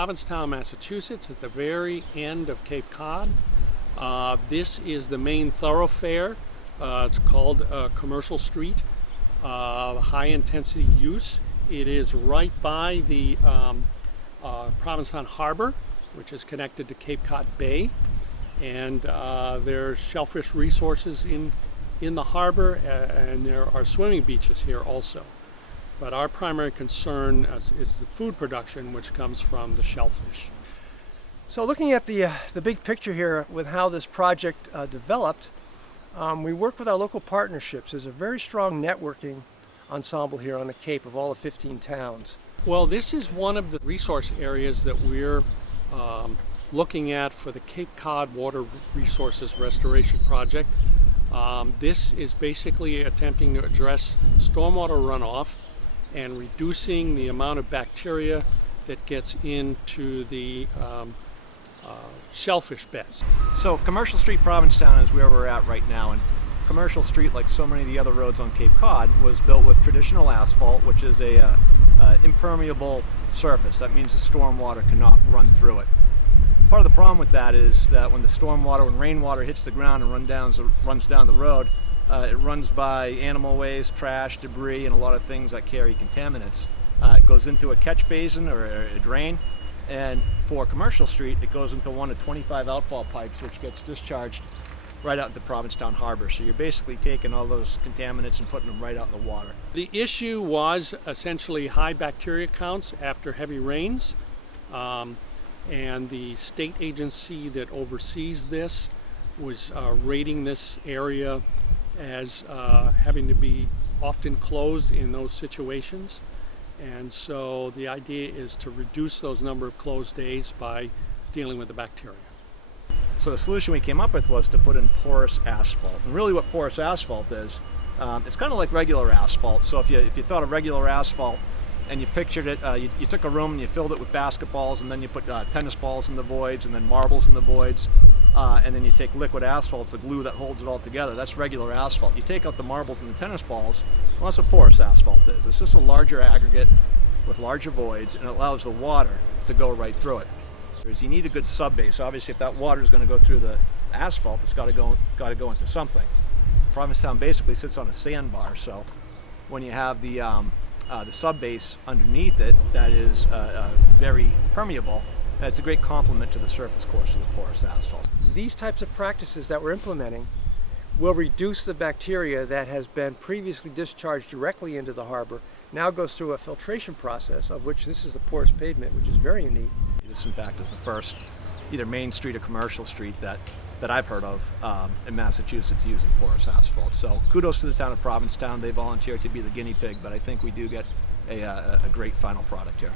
Provincetown, Massachusetts, at the very end of Cape Cod. This is the main thoroughfare. It's called Commercial Street, high intensity use. It is right by the Provincetown Harbor, which is connected to Cape Cod Bay, and there's shellfish resources in the harbor, and there are swimming beaches here also. But our primary concern is the food production, which comes from the shellfish. So looking at the big picture here with how this project developed, we worked with our local partnerships. There's a very strong networking ensemble here on the Cape of all the 15 towns. Well, this is one of the resource areas that we're looking at for the Cape Cod Water Resources Restoration Project. This is basically attempting to address stormwater runoff and reducing the amount of bacteria that gets into the shellfish beds. So Commercial Street, Provincetown is where we're at right now, and Commercial Street, like so many of the other roads on Cape Cod, was built with traditional asphalt, which is a impermeable surface. That means the stormwater cannot run through it. Part of the problem with that is that when rainwater hits the ground and runs down the road, it runs by animal waste, trash, debris, and a lot of things that carry contaminants. It goes into a catch basin or a drain, and for Commercial Street, it goes into one of 25 outfall pipes, which gets discharged right out into Provincetown Harbor. So you're basically taking all those contaminants and putting them right out in the water. The issue was essentially high bacteria counts after heavy rains, and the state agency that oversees this was rating this area as having to be often closed in those situations. And so the idea is to reduce those number of closed days by dealing with the bacteria. So the solution we came up with was to put in porous asphalt. And really what porous asphalt is, it's kind of like regular asphalt. So if you thought of regular asphalt and you pictured it, you took a room and you filled it with basketballs, and then you put tennis balls in the voids and then marbles in the voids, and then you take liquid asphalt, it's the glue that holds it all together. That's regular asphalt. You take out the marbles and the tennis balls, well, that's what porous asphalt is. It's just a larger aggregate with larger voids, and it allows the water to go right through it. You need a good subbase. Obviously, if that water is going to go through the asphalt, it's got to go into something. Provincetown basically sits on a sandbar, so when you have the subbase underneath it that is very permeable, it's a great complement to the surface course of the porous asphalt. These types of practices that we're implementing will reduce the bacteria that has been previously discharged directly into the harbor, now goes through a filtration process, of which this is the porous pavement, which is very unique. This, in fact, is the first either main street or commercial street that I've heard of in Massachusetts using porous asphalt. So kudos to the town of Provincetown. They volunteered to be the guinea pig, but I think we do get a great final product here.